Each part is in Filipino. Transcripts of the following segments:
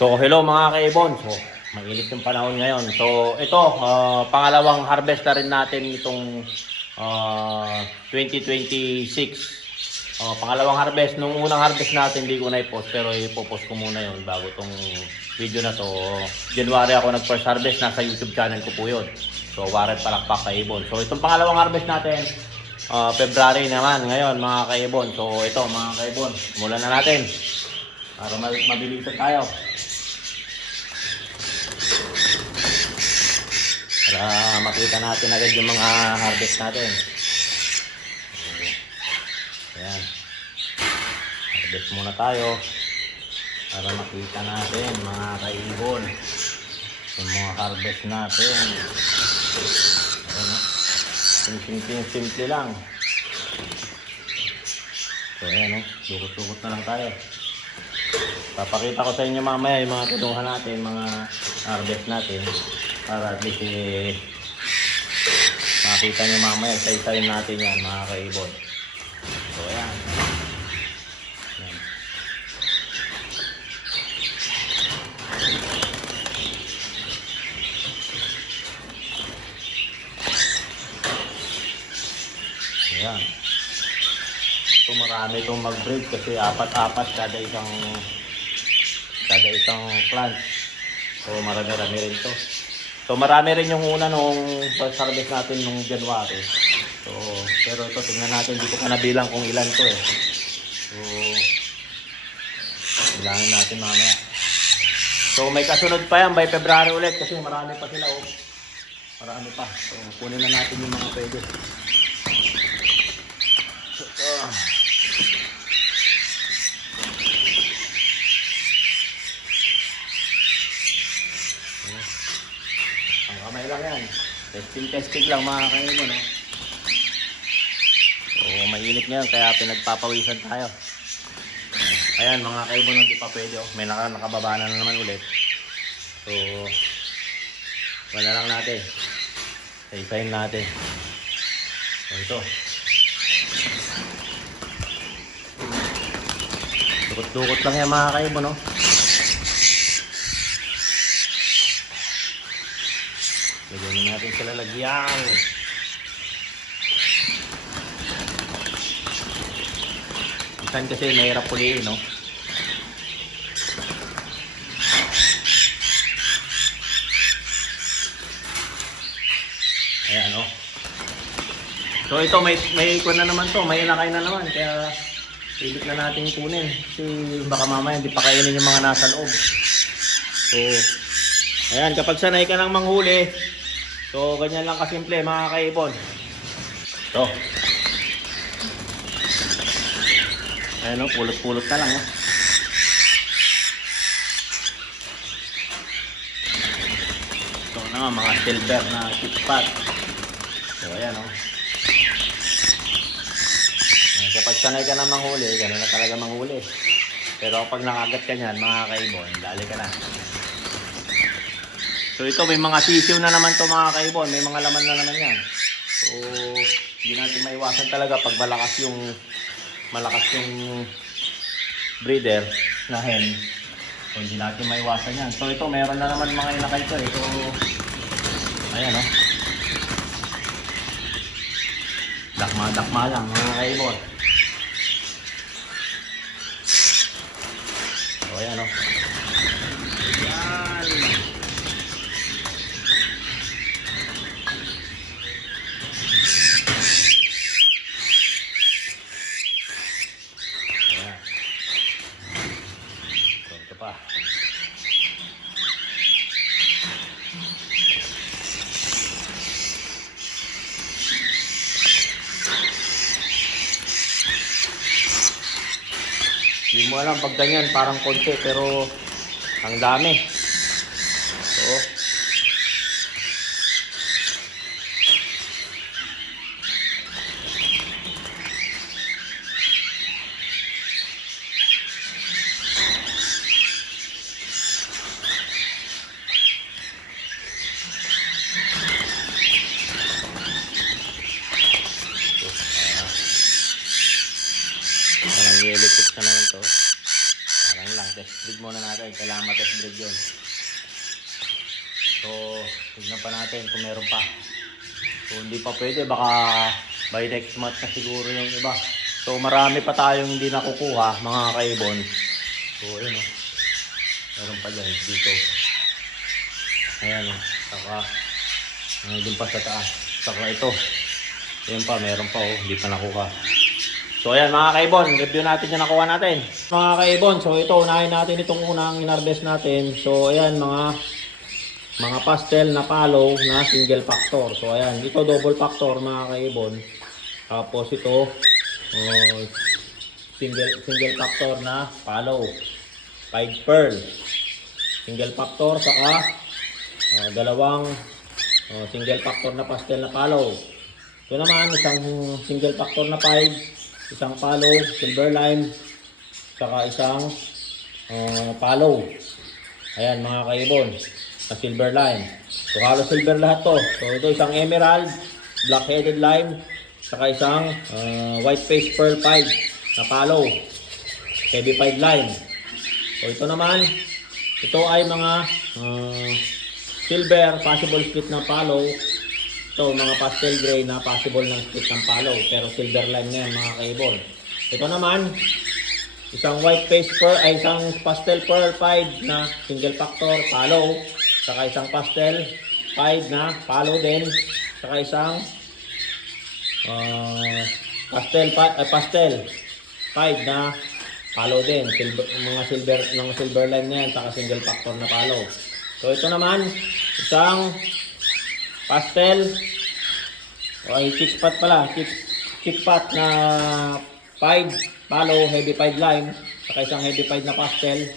So, hello mga kaibon. So, mainit yung panahon ngayon. So, ito, pangalawang harvest na rin natin itong 2026. Pangalawang harvest. Nung unang harvest natin, hindi ko na i-post. Pero ipopost ko muna yun bago itong video na to. January ako nag-first harvest. Nasa YouTube channel ko po yun. So, Warren Palakpak Kaibon. So, itong pangalawang harvest natin, February naman ngayon mga kaibon. So, ito mga kaibon, simulan na natin. Para mabilisan tayo. Para makita natin agad yung mga harvest natin. Ayan. Harvest muna tayo. Para makita natin mga kaibon yung mga harvest natin. Ayan, simple lang. So ayan, lukot-lukot na lang tayo. Papakita ko sa inyo mamaya yung mga tulungan natin, mga harvest natin, para at least makita nyo mamaya, isa-isayin natin yan mga kaibon. So ayan. Ayan. Ayan. So marami itong mag-breed kasi apat-apat kada isang plant. So marami-rami rin to. So marami rin yung una nung first harvest natin nung January. So pero ito tingnan natin, dito ka nabilang kung ilan to eh. So bilangin natin mamaya. So may kasunod pa yan by February ulit kasi marami pa sila oh. Marami pa. So kunin na natin yung mga pwede. Ang kamay lang yan. Testing lang mga kaibon. No? So mainit ngayon kaya pinagpapawisan tayo. Ayan mga kaibon, hindi pa pwede. Oh. May nakababa na naman ulit. So wala lang natin. Isa-isahin natin. So ito. Dukot-dukot lang yan mga kaibon, no? Lagyan natin sila lagyan. Minsan kasi mahirap puliin, no? Ayan, no? So ito may ikon na naman to, may inakay na naman, kaya ibig na natin kunin kasi baka mamaya hindi pa kainin yung mga nasa loob. So ayan, kapag sanay ka ng manghuli, so ganyan lang kasimple mga kaibon. So ayan o, pulot-pulot na lang o. So na nga, mga silver na chippat. So ayan o. Kapag sanay ka na manghuli, gano'n na talaga manghuli. Pero kapag nakagat ka niyan, mga kaibon, dali ka na. So ito, may mga sisiw na naman to mga kaibon. May mga laman na naman yan. So, hindi natin maiwasan talaga pag malakas yung breeder na hen. So, hindi natin maiwasan yan. So ito, meron na naman mga inakay ko eh. So, ayan o. Dakma-dakma lang mga kaibon. So ayan o. Ayan. Ayan. So ito pa. Hindi mo alam pag ganyan, parang konti pero ang dami. So i-electric na naman to. Parang lang, test muna natin. Kailangan matest breed yun. So, tignan pa natin kung meron pa. So, hindi pa pwede. Baka by next month na siguro yung iba. So, marami pa tayong hindi nakukuha, mga kaibon. So, ayun o. Meron pa dyan dito. Ayan o. Saka, doon pa sa taas. Saka ito. Ayan pa, meron pa o. Hindi pa nakuha. So, ayan mga kaibon. Review natin yung nakuha natin. Mga kaibon, so ito, unahin natin itong unang inharvest natin. So, ayan mga pastel na palo na single factor. So ayan, ito double factor mga kaibon. Tapos ito single factor na palo. 5 pearl. Single factor saka dalawang single factor na pastel na palo. Ito naman isang single factor na 5, isang palo, silver line, saka isang palo. Ayan mga kaibon. Na silver line. So halos silver lahat to. So ito isang emerald, black-headed lime, saka isang white face pearl 5 na palo. Heavy 5 lime. So ito naman, ito ay mga silver possible split ng palo. Ito mga pastel gray na possible ng split ng palo. Pero silver lime na yan mga kaibon. Ito naman, isang white face pearl ay isang pastel pearl 5 na single factor palo. Saka isang pastel 5 na palo din. Saka isang pastel 5 na palo din. Mga silver line na yan. Saka single factor na palo. So ito naman isang pastel ay chickpot pala. Chickpot na 5 palo, heavy 5 line. Saka isang heavy 5 na pastel.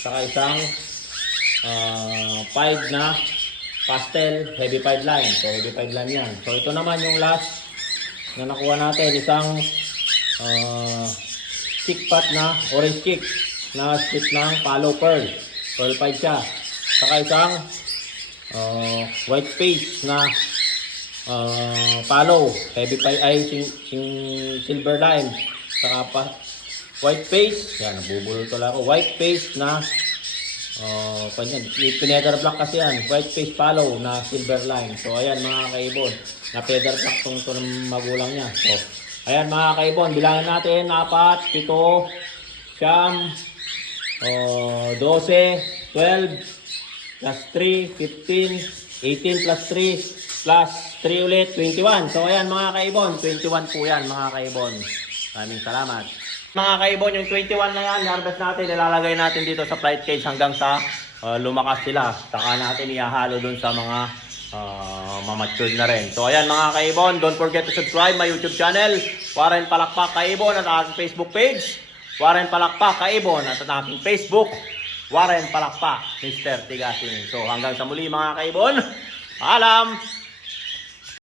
Saka isang 5 na pastel, heavy 5 line. So heavy 5 line yan. So ito naman yung last na nakuha natin. Isang chickpot na orange chick na split ng palo pearl. Pearl 5 siya. Saka isang white face na palo, heavy 5 ay silver line. Saka white face. Yan, nabubulol ko lang ako. White face na pinether block kasi yan. White face palo na silver line. So ayan mga kaibon, na feather block tong ng magulang niya. So ayan mga kaibon, bilangin natin 4, 7, 12, 12 plus 3, 15, 18 plus 3 plus 3 ulit, 21. So ayan mga kaibon, 21 po yan mga kaibon. Maraming salamat. Mga kaibon, yung 21 na yan, harvest natin, ilalagay natin dito sa flight cage hanggang sa lumakas sila. Saka natin ihahalo dun sa mga mamatured na rin. So ayan mga kaibon, don't forget to subscribe my YouTube channel, Warren Palakpak Kaibon, at aking Facebook page, Warren Palakpak Kaibon, at aking Facebook, Warren Palakpak Mr. Tigasin. So hanggang sa muli mga kaibon, paalam!